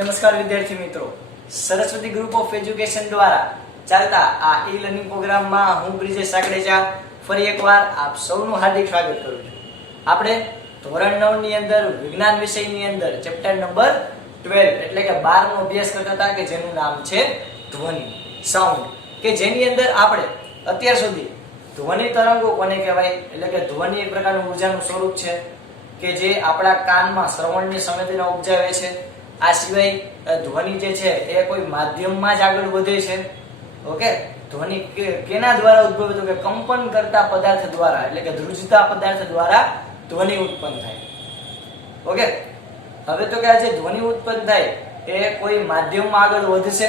નમસ્કાર વિદ્યાર્થી મિત્રો, સરસ્વતી ગ્રુપ ઓફ એજ્યુકેશન દ્વારા ચાલતા આ ઈ લર્નિંગ પ્રોગ્રામમાં હું બ્રિજેશ સાગડેજા ફરી એકવાર આપ સૌનું હાર્દિક સ્વાગત કરું છું. આપણે ધોરણ 9 ની અંદર વિજ્ઞાન વિષયની અંદર ચેપ્ટર નંબર 12 એટલે કે 12 નો અભ્યાસ કરતા હતા કે જેનું નામ છે ધ્વનિ સાઉન્ડ, કે જેની અંદર આપણે અત્યાર સુધી ધ્વનિ તરંગો કોને કહેવાય એટલે કે ધ્વનિ એક પ્રકારનું ઊર્જાનું સ્વરૂપ છે કે જે આપણા કાનમાં શ્રવણની સંવેદના ઉપજાવે છે. આ સિવાય ધ્વનિ જે છે એ કોઈ માધ્યમમાં જ આગળ વધે છે. ઓકે, ધ્વનિ કેના દ્વારા ઉદ્ભવે તો કે કંપન કરતા પદાર્થ દ્વારા એટલે કે ધ્રુજતા પદાર્થ દ્વારા ધ્વનિ ઉત્પન્ન થાય. ઓકે, હવે તો કે આ જે ધ્વનિ ઉત્પન્ન થાય એ કોઈ માધ્યમમાં આગળ વધશે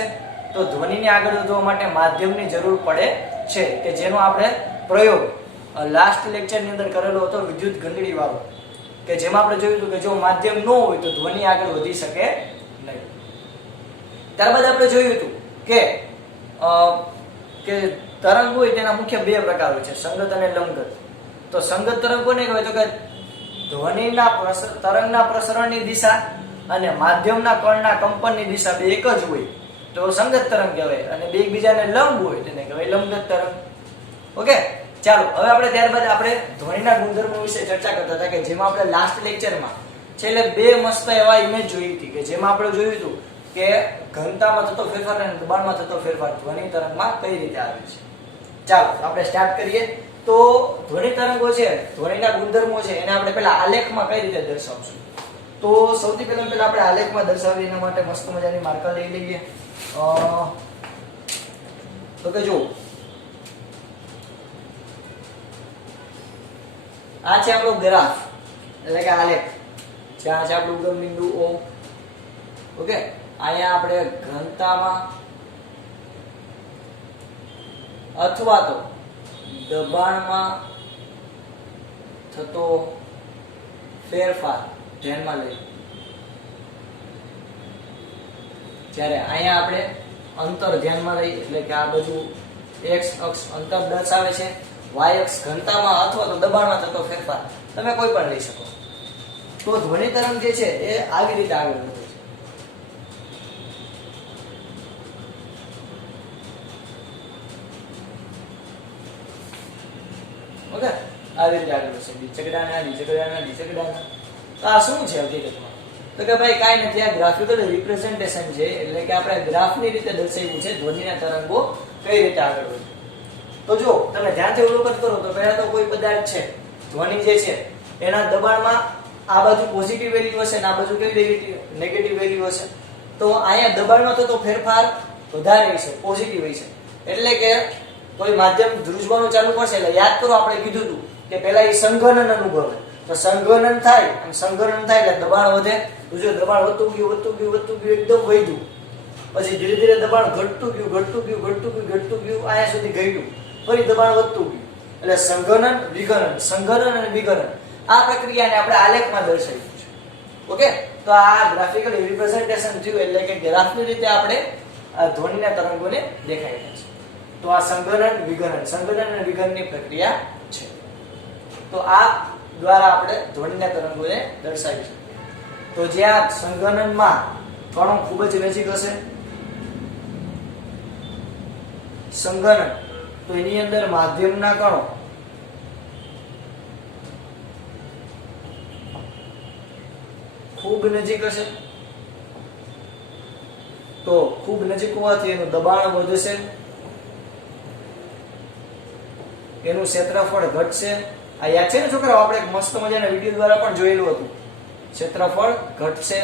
તો ધ્વનિને આગળ વધવા માટે માધ્યમની જરૂર પડે છે કે જેનો આપણે પ્રયોગ લાસ્ટ લેક્ચરની અંદર કરેલો હતો વિદ્યુત ઘંટડી વાળો, કે જેમાં આપણે જોયું હતું કે જો માધ્યમ ન હોય તો ધ્વનિ આગળ વધી શકે નહીં. ત્યારબાદ આપણે જોયું હતું કે તરંગ હોય તેના મુખ્ય બે પ્રકાર હોય છે, સંગત અને લંબગત. તો સંગત તરંગ કોને કહેવાય તો કે ધ્વનિના તરંગના પ્રસરણની દિશા અને માધ્યમના કણના કંપનની દિશા બે એક જ હોય તો સંગત તરંગ કહેવાય, અને બે એકબીજાને લંબ હોય તેને કહેવાય લંબગત તરંગ. ઓકે, ચાલો હવે આપણે ત્યારબાદ આપણે ધ્વનિના ગુણધર્મો વિશે ચર્ચા કરતા હતા કે જેમાં આપણે લાસ્ટ લેક્ચરમાં છેલ્લે બે મસ્ત એવા ઇમેજ જોઈ હતી કે જેમાં આપણે જોયું હતું કે ઘનતામાં થતો ફેરફાર અને દબાણમાં થતો ફેરફાર ધ્વનિ તરંગમાં કઈ રીતે આવે છે. ચાલો આપણે સ્ટાર્ટ કરીએ. તો ધ્વનિ તરંગો છે, ધ્વનિના ગુણધર્મો છે એને આપણે પહેલા આલેખમાં કઈ રીતે દર્શાવશું. તો સૌથી પહેલા આપણે આલેખમાં દર્શાવીએ એના માટે મસ્ત મજાની માર્કર લઈ લઈએ. તો કે જો આ છે આપણો ગ્રાફ એટલે કે આલેખ. જ્યાં છે આપણું ઉગમ બિંદુ O. ઓકે, અહીંયા આપણે ઘનતામાં અથવા તો દબાણમાં થતો ફેરફાર ધ્યાનમાં લઈએ. જ્યારે અહીંયા આપણે અંતર ધ્યાનમાં લઈએ એટલે કે આ બધું x અક્ષ અંતર દર્શાવે છે, y અક્ષ ઘનતામાં અથવા તો દબાણમાં થતો ફેરફાર, તમે કોઈ પણ લઈ શકો. તો ધ્વનિ તરંગ જે છે એ આવી રીતે આગળ વધે છે. ઓકે, આવી રીતે આગળ વધશે ડીચકડાના. તો આ શું છે હકીકતમાં તો કે ભાઈ કાંઈ નથી, આ ગ્રાફિકલ રિપ્રેઝન્ટેશન છે એટલે કે આપણે ગ્રાફની રીતે દર્શાવ્યું છે ધ્વનિના તરંગો કઈ રીતે આગળ વધે. તો જો તમે ધ્યાનથી અવલોકન કરો તો પહેલા તો કોઈ પદાર્થ છે ધ્વનિ જે છે એના દબાણમાં આ બાજુ પોઝિટિવ વેલ્યુ હશે અને આ બાજુ કેવી નેગેટિવ વેલ્યુ હશે. તો અહીંયા દબાણમાં થતો ફેરફાર વધારે હશે, પોઝિટિવ હશે, એટલે કે કોઈ માધ્યમ ધ્રુજવાનું ચાલુ કરશે એટલે યાદ કરો આપણે કીધું હતું કે પહેલા એ સંઘનન અનુભવે. તો સંઘનન થાય અને સંઘનન થાય એટલે દબાણ વધે. તો જો દબાણ વધતું ગયું એકદમ વધ્યું, પછી ધીરે ધીરે દબાણ ઘટતું ગયું અહીંયા સુધી ઘટ્યું, ફરી દબાણ વધતું ગયું એટલે સંઘનન અને વિઘનન આ પ્રક્રિયાને આપણે આલેખમાં દર્શાવ્યું છે. ઓકે, તો આ ગ્રાફિકલ રિપ્રેઝન્ટેશન થયું એટલે કે ગ્રાફની રીતે આપણે આ ધ્વનિના તરંગોને દેખાડ્યા છે. તો આ સંઘનન અને વિઘનનની પ્રક્રિયા છે. તો આ દ્વારા આપણે ધ્વનિના તરંગોને દર્શાવી શકીએ. તો જ્યાં સંઘનનમાં કણો ખૂબ જ નજીક હશે, સંઘનન તો એની અંદર માધ્યમના કણો ખૂબ નજીક હશે. તો ખૂબ નજીક હોવાથી એનું દબાણ વધશે, એનું ક્ષેત્રફળ ઘટશે. આ યાદ છે ને છોકરાઓ, આપણે એક મસ્ત મજાના વિડીયો દ્વારા પણ જોયેલું હતું. ક્ષેત્રફળ ઘટશે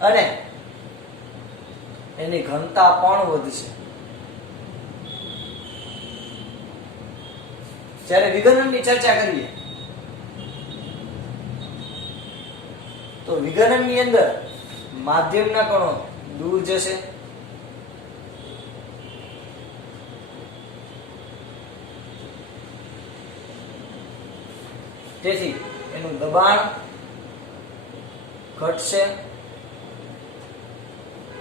અને એની ઘનતા પણ વધશે. જ્યારે વિઘનનની ચર્ચા કરીએ તો વિઘનનની અંદર માધ્યમના કણો દૂર જશે, તેથી એનું દબાણ ઘટશે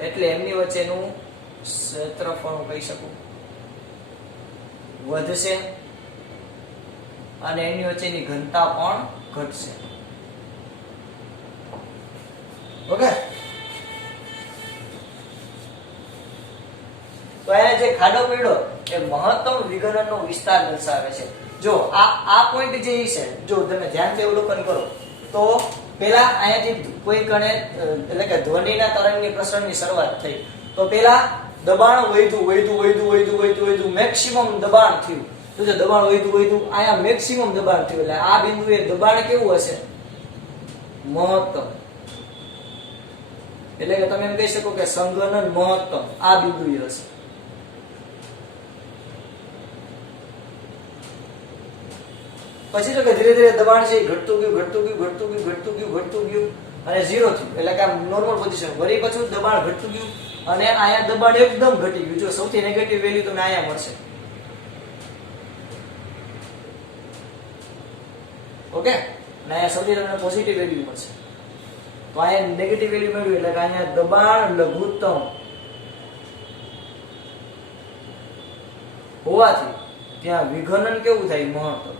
એટલે એમની વચ્ચેનું ક્ષેત્રફળ હું કહી શકું વધશે અને એની વચ્ચેની ઘનતા પણ ઘટશે. ઓકે, તો અહીંયા જે ખાડો પડ્યો એ મહત્તમ વિઘનનનો વિસ્તાર દર્શાવે છે. જો આ પોઈન્ટ જે છે, જો તમે ધ્યાનથી અવલોકન કરો તો પેલા અહીંયાથી કોઈ કણે એટલે કે ધ્વનિના તરંગની પ્રસરણની શરૂઆત થઈ તો પેલા દબાણ વધ્યું મેક્સિમમ દબાણ થયું. તો જો દબાણ વધ્યું અહીંયા મેક્સિમમ દબાણ થયું એટલે આ બિંદુએ દબાણ કેવું હશે? મહત્તમ. એટલે કે તમે એમ કહી શકો કે સંઘનન મહત્તમ આ બિંદુએ હશે. પછી તો કે ધીરે ધીરે દબાણ છે ઘટતું ગયું અને 0 થયું એટલે કે આ નોર્મલ પોઝિશન. વળી પછી દબાણ ઘટતું ગયું અને અહીંયા દબાણ એકદમ ઘટી ગયું. જો સૌથી નેગેટિવ વેલ્યુ તમને અહીંયા મળશે. ઓકે, અને અહીંયા સૌથી તમને પોઝિટિવ વેલ્યુ મળશે. તો અહીંયા નેગેટિવ વેલ્યુ મેળવ્યું એટલે કે અહીંયા દબાણ લઘુત્તમ હોવાથી ત્યાં વિઘનન કેવું થાય? મહત્તમ.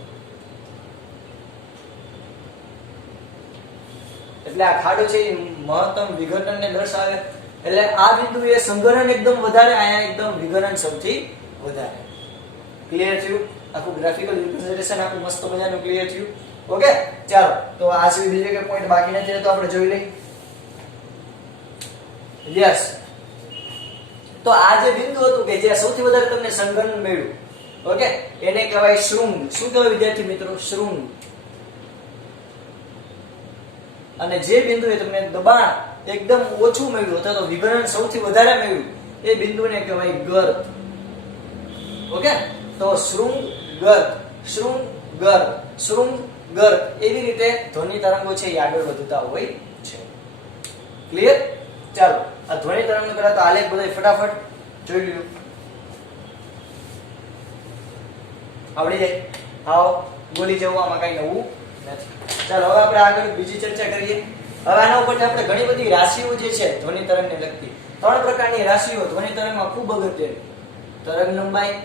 એટલે આ ખાડો છે એ મહત્તમ વિઘટનને દર્શાવે. એટલે આ બિંદુએ સંઘનન એકદમ વધારે, અહીંયા એકદમ વિઘનન સૌથી વધારે. ક્લિયર થયું? આખું ગ્રાફિકલ રિપ્રેઝન્ટેશન આખું મસ્ત મજાનું ક્લિયર થયું. ઓકે, ચાલો તો આ સિવાય બીજો કે પોઈન્ટ બાકી નથી તો આપણે જોઈ લઈએ. યસ, તો આ જે બિંદુ હતું કે જ્યાં સૌથી વધારે તમને સંઘનન મળ્યું, ઓકે, એને કહેવાય શૃંગ. શું કહેવાય વિદ્યાર્થી મિત્રો? શૃંગ. અને જે બિંદુએ તમને દબાણ એકદમ ઓછું મળ્યું અથવા તો વિઘનન સૌથી વધારે મળ્યું એ બિંદુને કહેવાય ગર્ત. ઓકે, તો શૃંગ ગર્ત, શૃંગ ગર્ત, શૃંગ ગર્ત, એવી રીતે ધ્વનિ તરંગો છે એ આગળ વધતા હોય છે. ક્લિયર? ચાલો આ ધ્વનિ તરંગો પહેલા તો આલેખ બધા ફટાફટ જોઈ લ્યો. આવડી જાય? હાવ બોલી જવું, આમાં કઈ નવું નથી. ચાલો હવે આપણે આગળ બીજી ચર્ચા કરીએ. હવે આના ઉપરથી આપણે ઘણી બધી રાશિઓ જે છે ધ્વનિ તરંગને લગતી, 3 પ્રકારની રાશિઓ ધ્વનિ તરંગમાં ખૂબ અગત્યની. તરંગ લંબાઈ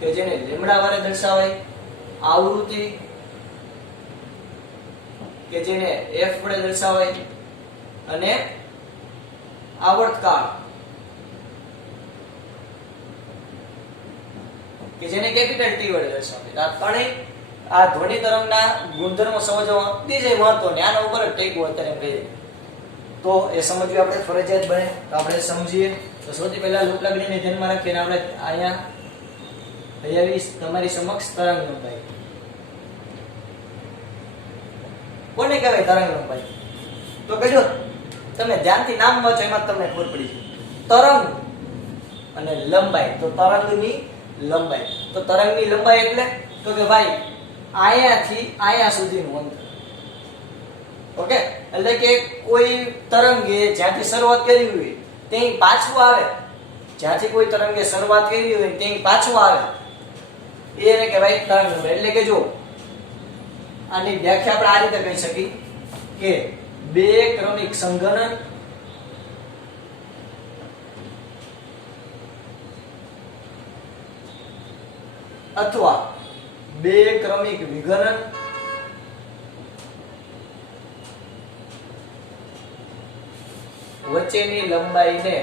કે જેને લેમ્ડા વડે દર્શાવાય, આવૃત્તિ કે જેને f વડે દર્શાવાય, અને આવર્તકાળ કે જેને કેપિટલ T વડે દર્શાવાય. આ ત્રણેય આ ધ્વનિ તરંગના ગુણધર્મો સમજવા અતિ જ મહત્વની. આના ઉપર જ ટેકવું અત્યારે એમ કહીએ તો એ સમજવું આપણે ફરજિયાત બને. તો આપણે સમજીએ તો સૌથી પહેલા લૂપ લાગણીને ધ્યાનમાં રાખીને આપણે અહીંયા તમારી સમક્ષ તરંગ લંબાઈ. કોને કહેવાય તરંગ લંબાઈ? તો કહેજો તમે ધ્યાનથી નામ વાંચો એમાં તમને ખબર પડી જાય. તરંગ અને લંબાઈ. તો તરંગની લંબાઈ, તો તરંગની લંબાઈ એટલે તો કે ભાઈ અહીંયાથી અહીંયા સુધીનું અંતર. ઓકે, એટલે કે કોઈ તરંગે જ્યાંથી શરૂઆત કરી હોય ત્યાં પાછું આવે, જ્યાંથી કોઈ તરંગે શરૂઆત કરી હોય ત્યાં પાછું આવે એને કહેવાય તરંગ લંબાઈ. એટલે કે જો આની વ્યાખ્યા આપણે આ રીતે કહી શકીએ કે બે ક્રમિક સંઘનન અથવા બે ક્રમિક વિઘનન વચ્ચેની લંબાઈને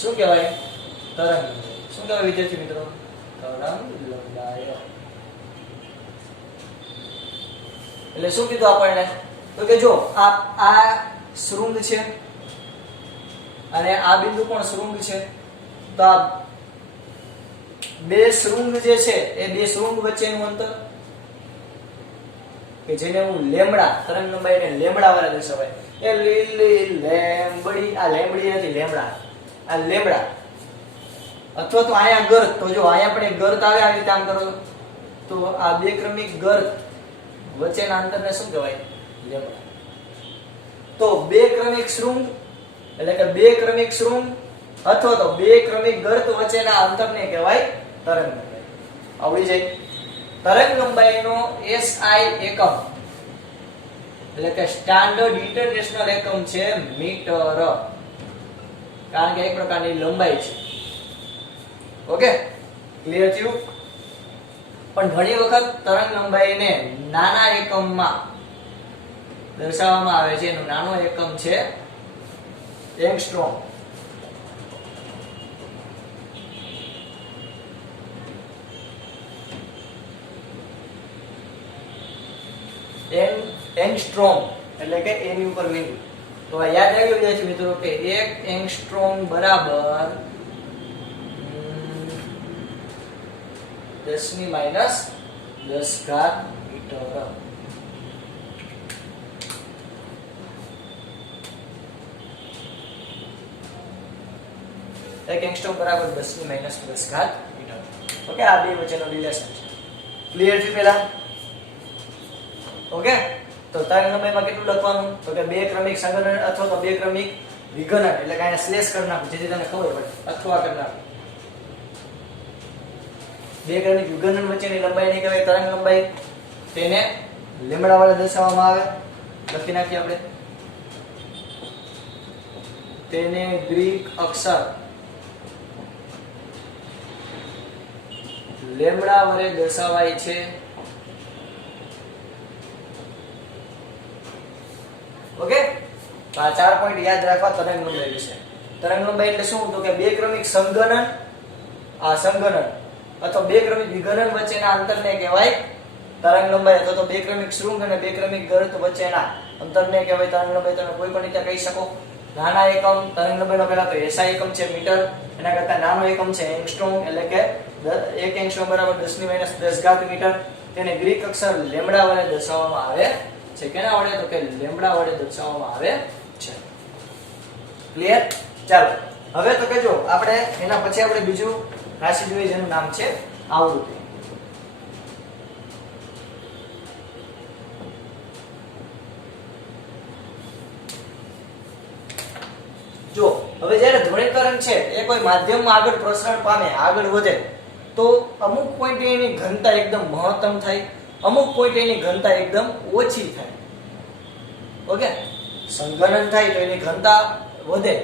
શું કહેવાય? તરંગ. શું કહેવાય વિદ્યાર્થી મિત્રો? તરંગ લંબાઈ. એટલે શું કીધું આપણને? તો કે જો આ શૃંગ છે અને આ બિંદુ પણ શૃંગ છે. તો આ બે શૃંગ જે છે એ બે શૃંગ વચ્ચેનું અંતર કે જેને હું લેમ્ડા, તરંગ લંબાઈને લેમ્ડા વડે દર્શાવાય. એ લીલી લેમ્બડી, આ લેમ્બડી નથી, લેમ્ડા, આ લેમ્ડા. અથવા તો અહીંયા ગર્ત. તો જો અહીંયા પણ એક ગર્ત આવે, આવી રીતે આમ કરો તો આ બે ક્રમિક ગર્ત વચ્ચેના અંતરને શું કહેવાય? લેમ્ડા. તો બે ક્રમિક શૃંગ એટલે કે બે ક્રમિક શૃંગ અથવા તો બે ક્રમિક ગર્ત વચ્ચેના અંતરને કહેવાય તરંગ લંબાઈ. આવડી જાય? તરંગ લંબાઈનો SI એકમ એટલે કે સ્ટાન્ડર્ડ ઇન્ટરનેશનલ એકમ છે મીટર, કારણ કે એક પ્રકારની લંબાઈ છે. ઓકે, ક્લિયર થયું? પણ ઘણી વખત તરંગ લંબાઈને નાના એકમમાં દર્શાવવામાં આવે છે. એનો નાનો એકમ છે એંગસ્ટ્રોમ. એંગસ્ટ્રોમ એટલે કે એની ઉપર બિંદુ. તો આ યાદ આવી વિદ્યાર્થી મિત્રો કે 1 એંગસ્ટ્રોમ બરાબર 10 ની માઈનસ 10 ઘાત મીટર. એક એંગસ્ટ્રોમ બરાબર 10 ની માઈનસ 10 ઘાત મીટર. ઓકે, આ બે વચ્ચેનો રિલેશન છે. ક્લિયર છે પહેલા? ઓકે, તો તરંગ લંબાઈમાં કેટલું લખવાનું? તો કે બે ક્રમિક સંઘનન અથવા તો બે ક્રમિક વિઘનન, એટલે કે આને સ્લેશ કરી નાખું જેથી તને ખબર પડે, અથવા કરી નાખું. બે ક્રમિક વિઘનન વચ્ચેની લંબાઈને કહેવાય તરંગ લંબાઈ. તેને લેમ્બડા વડે દર્શાવવામાં આવે. લખી નાખીએ આપણે. તેને ગ્રીક અક્ષર લેમ્બડા વડે દર્શાવાય છે. ઓકે, તો આ 4 પોઈન્ટ યાદ રાખવા તરંગ લંબાઈ વિશે. તરંગ લંબાઈ એટલે શું? તો કે બે ક્રમિક સંઘનન, આ સંઘનન અથવા બે ક્રમિક વિઘનન વચ્ચેના અંતરને કહેવાય તરંગ લંબાઈ, અથવા તો બે ક્રમિક શૃંગ અને બે ક્રમિક ગર્ત વચ્ચેના અંતરને કહેવાય તરંગ લંબાઈ. તમે કોઈ પણ રીતે કહી શકો. નાના એકમ તરંગ લંબાઈનો પહેલા તો એસઆઈ એકમ છે મીટર, એના કરતા નાનો એકમ છે એંગસ્ટ્રોમ, એટલે કે 1 એંગસ્ટ્રોમ બરાબર 10 ની માઈનસ 10 ઘાત મીટર. તેને ગ્રીક અક્ષર લેમ્બડા વડે દર્શાવવામાં આવે છે. કેના વડે? તો કે લેમ્બડા વડે દર્શાવવામાં આવે છે. ક્લિયર? ચાલો, હવે તો કે જો આપણે એના પછી આપણે બીજું રાશિ જોઈએ જેનું નામ છે આવૃત્તિ. જો હવે જ્યારે ધ્વનિ તરંગ છે એ કોઈ માધ્યમમાં આગળ પ્રસરણ પામે, આગળ વધે, તો અમુક પોઈન્ટે એની ઘનતા એકદમ મહત્તમ થાય, અમુક પોઈન્ટે એની ઘનતા એકદમ ઓછી થાય. ઓકે, સંઘનન થાય તો એની ઘનતા વધે,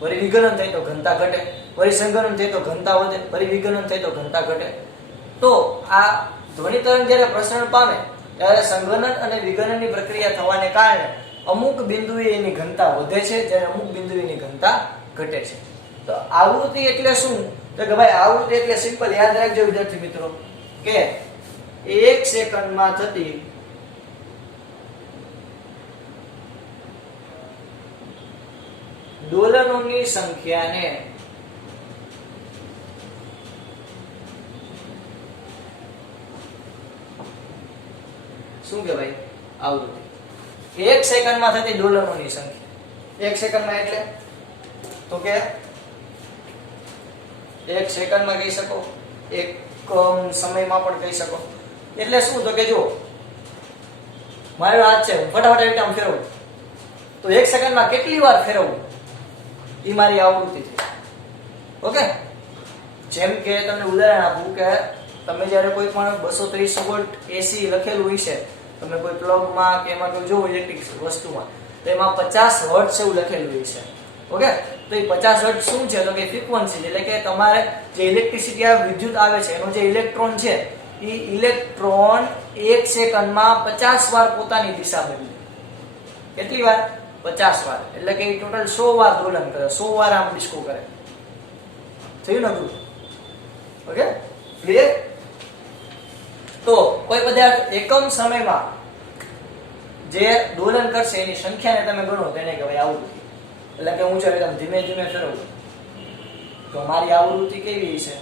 વળી વિઘનન થાય તો ઘનતા ઘટે, વળી સંઘનન થાય તો ઘનતા વધે, વળી વિઘનન થાય તો ઘનતા ઘટે. તો આ ધ્વનિ તરંગ જ્યારે પ્રસરણ પામે ત્યારે સંઘનન અને વિઘનનની પ્રક્રિયા થવાને કારણે અમુક બિંદુએ એની ઘનતા વધે છે, જ્યારે અમુક બિંદુએ એની ઘનતા ઘટે છે. તો આવૃત્તિ એટલે શું? તો કે ભાઈ આવૃત્તિ એટલે સિમ્પલ યાદ રાખજો વિદ્યાર્થી મિત્રો કે 1 સેકન્ડમાં થતી દોલનોની સંખ્યાને શું કહેવાય? આવૃત્તિ. 1 સેકન્ડમાં થતી દોલનોની સંખ્યા. 1 સેકન્ડમાં એટલે તો કે 1 સેકન્ડમાં કહી શકો, એક સમયમાં પણ કહી શકો. એટલે શું? તો કે જો મારો હાથ છે, ફટાફટ રીતે આમ ફેરવું તો 1 સેકન્ડમાં કેટલી વાર ફેરવવું એ મારી આવૃત્તિ છે. ઓકે, જેમ કે તમને ઉદાહરણ આપું કે તમે જ્યારે કોઈ પણ 230 વોલ્ટ એસી લખેલું હોય છે, તમે કોઈ પ્લગમાં કે એમાં કોઈ જો ઇલેક્ટ્રિક વસ્તુમાં, તો એમાં 50 હર્ટ્ઝ એવું લખેલું હોય છે. ઓકે, તો એ 50 હર્ટ્ઝ શું છે? તો કે ફ્રીક્વન્સી, એટલે કે તમારે જે ઇલેક્ટ્રિસિટી આવે, વિદ્યુત આવે છે, એનો જે ઇલેક્ટ્રોન છે એ ઇલેક્ટ્રોન 1 સેકન્ડમાં 50 વાર પોતાની દિશા બદલે. કેટલી વાર? 50 વાર. એટલે કે ટોટલ 100 વાર દોલન કરે, 100 વાર આમ ડિસ્કો કરે. થયું ને બધું? Okay, clear? તો કોઈ પદાર્થ એકમ સમયમાં જે દોલન કરશે એની સંખ્યાને તમે ગણો તેને કહેવાય આવૃત્તિ. એટલે કે હું ચાલે ધીમે ધીમે ફેરવું તો મારી આવૃત્તિ કેવી છે?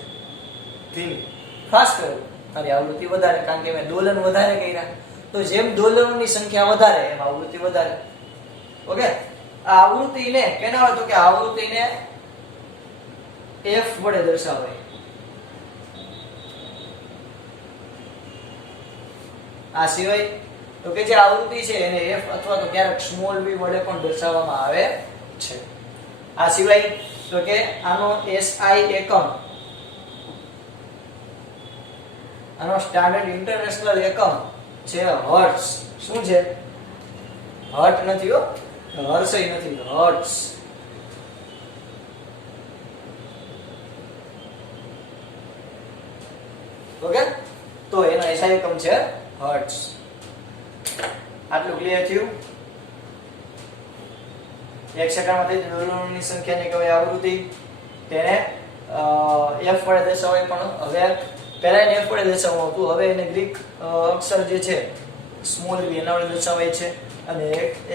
ધીમી. ફાસ્ટ ફેરવું મારી આવૃત્તિ વધારે, કારણ કે મેં દોલન વધારે કર્યા. તો જેમ દોલનોની સંખ્યા વધારે એમ આવૃત્તિ વધારે. ઓકે, આ આવૃત્તિને કેના હોય? તો કે આવૃત્તિને f વડે દર્શાવાય. આ સિવાય તો કે જે આવૃત્તિ છે એને f અથવા તો ક્યારેક સ્મોલ v વડે પણ દર્શાવવામાં આવે છે. આ સિવાય તો કે આનો SI એકમ, આનો સ્ટાન્ડર્ડ ઇન્ટરનેશનલ એકમ છે હર્ટ્ઝ. શું છે? હર્ટ નથી હો, હર્ષય નથી, હર્ટ્ઝ. ઓકે, તો તો એનો SI એકમ છે હર્ટ્ઝ. આટલું ક્લિયર થયું? એક સેકન્ડમાં થતી દોલનોની સંખ્યાને કહેવાય આવૃત્તિ. તેને f વડે દર્શાવાય, પણ હવે પહેલા એને f વડે દર્શાવવામાં આવતું, હવે એને ગ્રીક અક્ષર જે છે સ્મોલ v એના વડે દર્શાવાય છે, અને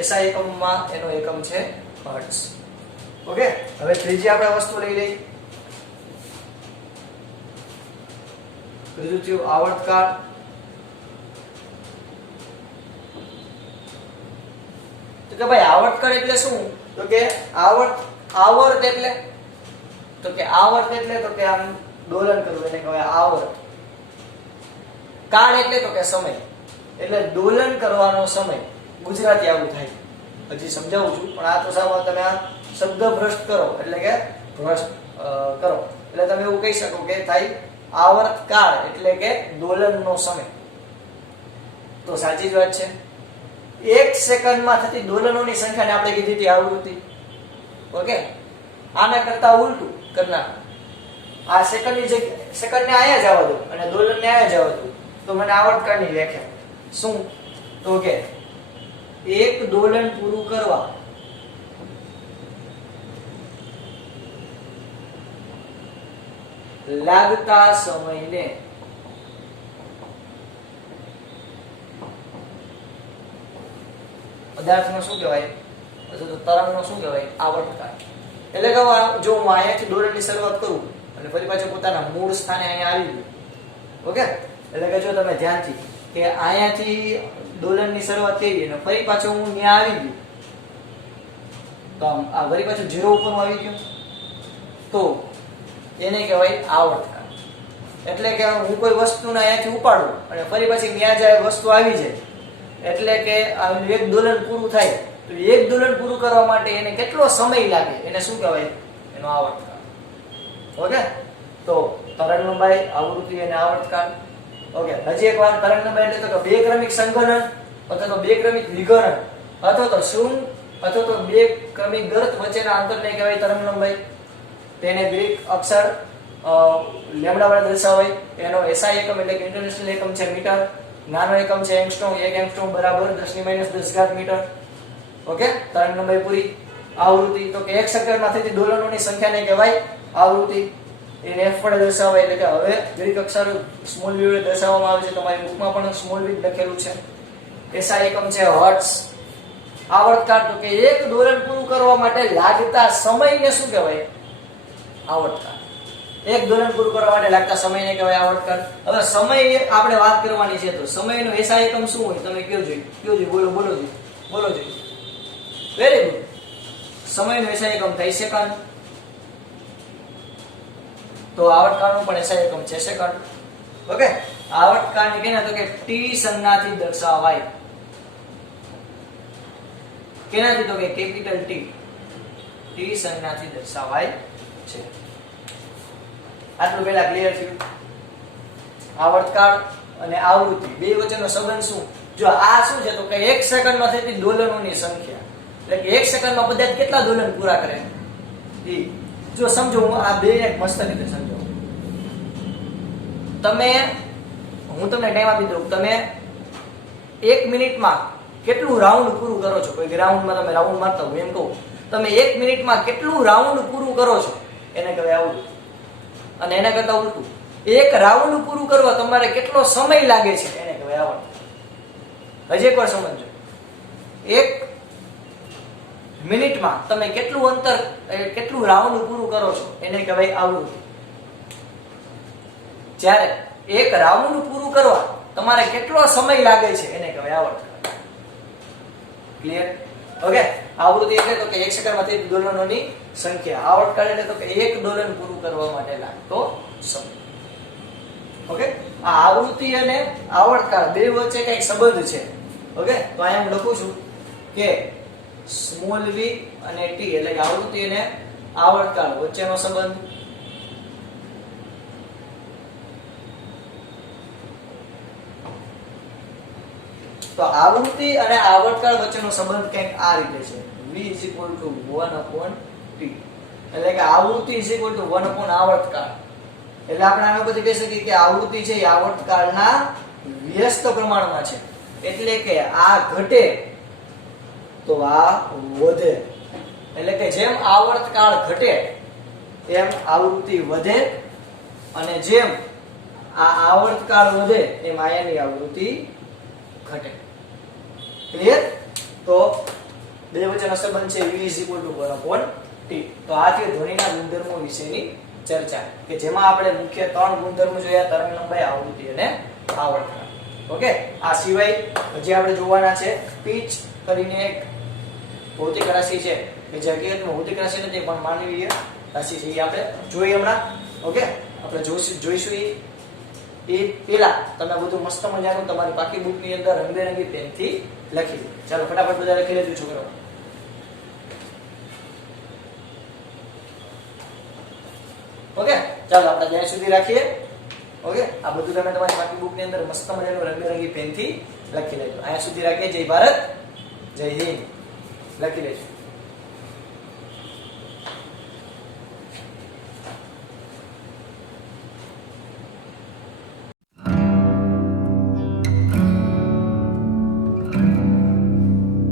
SI એકમમાં એનો એકમ છે હર્ટ્ઝ. ઓકે, હવે ત્રીજી આપણે વસ્તુ લઈ લઈએ. ત્રીજું થયું આવર્તકાળ. તો કે ભાઈ આવર્તકાળ એટલે શું? તો કે આવર્ત એટલે તો કે આમ દોલન કરવું, એને કહેવાય આવર્ત. કાળ એટલે તો કે સમય, એટલે દોલન કરવાનો સમય. ગુજરાતી આવું થાય, હજી સમજાવું છું, પણ આ તો સાવ તમે આ શબ્દ ભ્રષ્ટ કરો, એટલે કે ભ્રષ્ટ કરો એટલે તમે એવું કહી શકો કે થાય આવર્ત કાળ એટલે કે દોલનનો સમય. તો સાચી જ વાત છે. 1 સેકન્ડમાં થતી દોલનોની સંખ્યાને આપણે કીધી હતી આવૃત્તિ. ઓકે, આના કરતા ઉલટું કરનાર. આ સેકન્ડની જગ્યાએ સેકન્ડને આયા જવા દો અને દોલનને આયા જવા દો, તો મને આવર્તકાળની વ્યાખ્યા શું? તો કે એક દોલન પૂરું કરવા લાગતા સમયને પદાર્થનો શું કહેવાય, અથવા તો તરંગનો શું કહેવાય? આવર્તકાળ. એટલે કે જો હું અહીંયાથી દોલનની શરૂઆત કરું અને ફરી પાછું પોતાના મૂળ સ્થાને અહીંયા આવી ગયું. ઓકે, એટલે કે જો તમે ધ્યાનથી કે અહીંયાથી દોલનની શરૂઆત કરી અને ફરી પાછું હું ત્યાં આવી ગયું, તો આ ફરી પાછું 0 ઉપર આવી ગયું, તો એને કહેવાય આવર્તકાળ. એટલે કે હું કોઈ વસ્તુને અહીંયાથી ઉપાડું અને ફરી પછી ત્યાં જાય વસ્તુ આવી જાય, એટલે કે એક દોલન પૂરું થાય, તો એક દોલન પૂરું કરવા માટે એને કેટલો સમય લાગે, એને શું કહેવાય? એનો આવર્તકાળ. ઓકે, તો તરંગ લંબાઈ, આવૃત્તિ અને આવર્તકાળ. ઓકે, હજી એક વાર તરંગ લંબાઈ એટલે તો કે બે ક્રમિક સંઘનન અથવા તો બે ક્રમિક વિકર્ણ અથવા તો શૂન્ય અથવા તો બે ક્રમિક ગર્ત વચ્ચેના અંતરને કહેવાય તરંગ લંબાઈ. તેને ગ્રીક અક્ષર લેમ્ડા વડે દર્શાવાય. એનો SI એકમ એટલે કે ઇન્ટરનેશનલ એકમ છે મીટર. નાનો એકમ છે એંગસ્ટ્રોમ. 1 એંગસ્ટ્રોમ બરાબર 10⁻10 મીટર. ઓકે, તરંગ લંબાઈ પૂરી. આવૃત્તિ તો કે 1 સેકન્ડમાં થતી દોલનોની સંખ્યાને કહેવાય આવૃત્તિ. એને f વડે દર્શાવાય, એટલે કે હવે ગ્રીક અક્ષર સ્મોલ v વડે દર્શાવવામાં આવે છે. તમારી બુકમાં પણ સ્મોલ v લખેલું છે. SI એકમ છે હર્ટ્ઝ. આવર્તકાળ તો કે એક દોલન પૂરું કરવા માટે લાગતા સમયને શું કહેવાય? આવર્તકાળ. એક દોલન પૂરું કરવા માટે લાગતા સમયને કહેવાય આવર્તકાળ. હવે સમય આપણે વાત કરવાની છે, તો સમયનો SI એકમ શું હોય? તમે કયો જોઈએ, બોલો જોઈએ. Very good. સમયનો SI એકમ થાય સેકન્ડ. તો આવર્તકાળનું પણ SI એકમ છે સેકન્ડ. ઓકે, આવર્તકાળને કેના તો કે t સંજ્ઞાથી દર્શાવાય. કેનાથી? તો કે કેપિટલ T સંજ્ઞાથી દર્શાવાય છે. આટલું પહેલા ક્લિયર થયું? આવર્તકાળ અને આવૃત્તિ બે વચ્ચેનો સંબંધ શું? જો આ શું છે તો કે 1 સેકન્ડમાં થતી દોલનોની સંખ્યા, એટલે કે 1 સેકન્ડમાં પદાર્થ કેટલા દોલન પૂરા કરે એ જો સમજો. હું આ બે એક મસ્ત રીતે સમજાવું. હું તમને ટાઈમ આપી દઉં, તમે 1 મિનિટમાં કેટલું રાઉન્ડ પૂરું કરો છો? કોઈ ગ્રાઉન્ડમાં તમે રાઉન્ડ મારતા હોય એમ કહું, તમે 1 મિનિટમાં કેટલું રાઉન્ડ પૂરું કરો છો એને કહેવાય આવૃત્તિ. અને એના કરતા ઉલટું, એક રાઉન્ડ પૂરું કરવા તમારે કેટલો સમય લાગે છે એને કહેવાય આવર્તકાળ. હજી એકવાર સમજો. 1 મિનિટમાં તમે કેટલું રાઉન્ડ પૂરું કરો છો એને કહેવાય આવૃત્તિ. જ્યારે એક રાઉન્ડ પૂરું કરવા તમારે કેટલો સમય લાગે છે એને કહેવાય આવર્તકાળ. ક્લિયર? ઓકે, આવૃત્તિ એટલે તો કે 1 સેકન્ડમાં થતી દોલનોની સંખ્યા. આવર્તકાળ એટલે તો કે એક દોલન પૂરું કરવા માટે લાગતો સમય. ઓકે, આ આવૃત્તિ અને આવર્તકાળ બે વચ્ચે કઈક સંબંધ છે. ઓકે, તો અહીંયા હું લખું છું કે સ્મોલ v અને t એટલે કે આવૃત્તિ અને આવર્તકાળ વચ્ચેનો સંબંધ. તો આવૃત્તિ અને આવર્તકાળ વચ્ચેનો સંબંધ કંઈક આ રીતે છે. v = 1/t એટલે કે આવૃત્તિ = 1/આવર્તકાળ. એટલે આપણે આના પરથી કહી શકીએ કે આવૃત્તિ છે એ આવર્તકાળના વ્યસ્ત પ્રમાણમાં છે, એટલે કે આ ઘટે તો આ વધે, એટલે કે જેમ આવર્તકાળ ઘટે એમ આવૃત્તિ વધે, અને જેમ આ આવર્તકાળ વધે એમ આયાની આવૃત્તિ ઘટે. ક્લિયર? તો બે વચ્ચેનો સંબંધ છે v = 1/t. તો આ છે ધ્વનિના ગુણધર્મો વિશેની ચર્ચા, કે જેમાં આપણે મુખ્ય ત્રણ ગુણધર્મો જોયા: તરંગ લંબાઈ, આવૃત્તિ અને આવર્તકાળ. ઓકે, આ સિવાય હજી આપણે જોવાના છે પીચ કરીને એક ભૌતિક રાશિ છે, કે જે હકીકતમાં ભૌતિક રાશિ નથી પણ માનવીય રાશિ છે, એ આપણે જોઈએ હમણાં. ઓકે, આપણે જોઈશું એ પેલા તમે બધું મસ્ત મજાનું તમારી પાકી બુક ની અંદર રંગબેરંગી પેનથી લખી લો. ચાલો ફટાફટ બધા લખી લેજો છોકરાઓ. ઓકે, ચાલો આપણે ત્યાં સુધી રાખીએ. ઓકે, આ બધું તમે તમારી પાકી બુક ની અંદર મસ્ત મજાનું રંગબેરંગી પેનથી લખી લેજો. અહીંયા સુધી રાખીએ. જય ભારત, જય હિન્દ લખી લેજો.